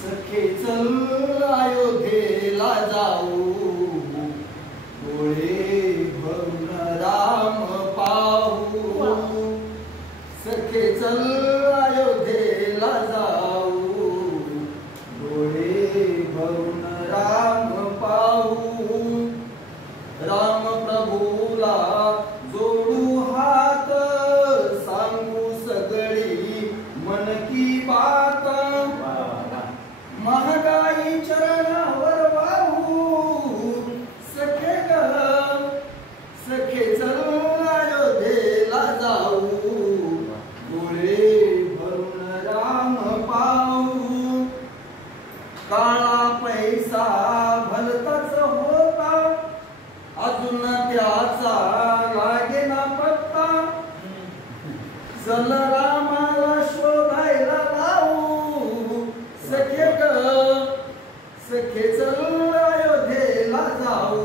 सखे चल अयोध्येला जाऊ, डोळे भरून राम पाहू. सखे चल अयोध्येला जाऊ, डोळे भरून राम पाहू. राम प्रभूला जोडू हात, सांगू सगळी मन की बात. महागाई चरणावर वाहू, सखे ग सखे चल अयोध्येला जाऊ, डोळे भरून राम पाहू. काळा पैसा भलताच होता, अजून त्याचा लागेना पत्ता. चल रामाला शोधायला लावू, सखे ग सखे चल अयोध्येला जाऊ,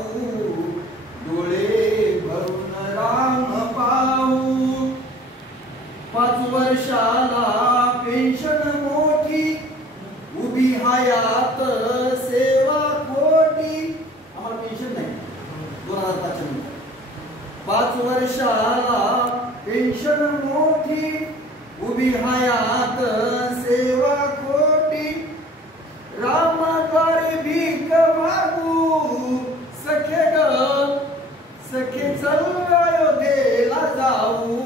डोळे भरून राम पाहू. 5 वर्षाला पेन्शन मोठी, उभी हयात सेवा खोटी. आम्हाला पेन्शन नाही 2005 मध्ये. 5 वर्षाला पेन्शन मोठी, उभी हयात सेवा खोटी. रामाद्वारे भीक मागू, सखे ग सखे चल अयोध्येला जाऊ,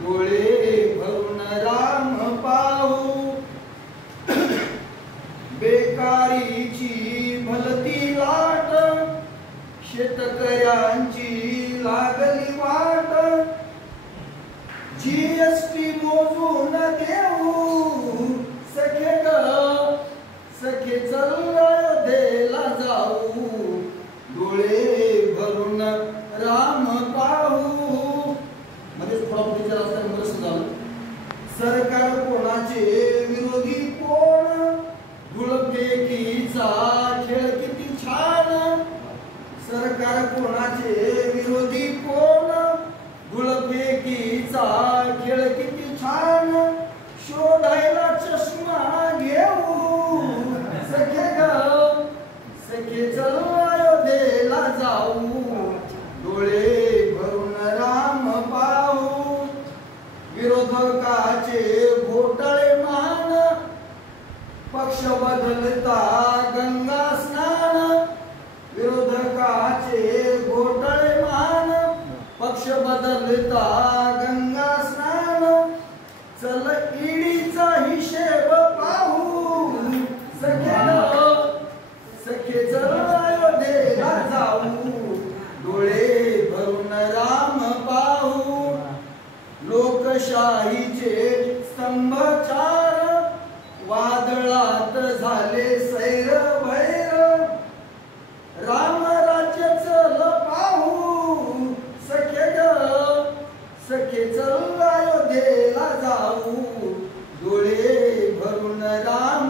डोळे भरून राम पाहू. बेकारीची भलती लाट, शेतकऱ्यांची लागली वाट. जीएसटी मोजून देऊ, सखे ग सखे चल अयोध्येला जाऊ, डोळे भरून राम पाहू. मध्ये थोडा विचार असताना मला समजावलं, सरकार कोणाचे विरोधी कोण, धुळफेकीचा खेळ किती छान. सरकार कोणाचे विरोधी कोण, धुळफेकीचा खेळ किती छान. शोधायला चष्मा घेऊ, सखे ग सखे चल अयोध्येला जाऊ, डोळे भरून राम पाहू. विरोधकाचे घोटाळे मान, पक्ष बदलता गंगा स्नान. विरोधकाचे घोटाळे मान, पक्ष बदलता गंगा स्नान. चल ईडीचा हिशेब पाहू, सखे सखे चल अयोध्येला जाऊ, डोळे भरून राम पाहू. लोकशाहीचे स्तंभ 4, वादळात झाले सैर भैर. राम राज्य चल पाहू, सखे ग सखे चल अयोध्येला जाऊ, डोळे भरून राम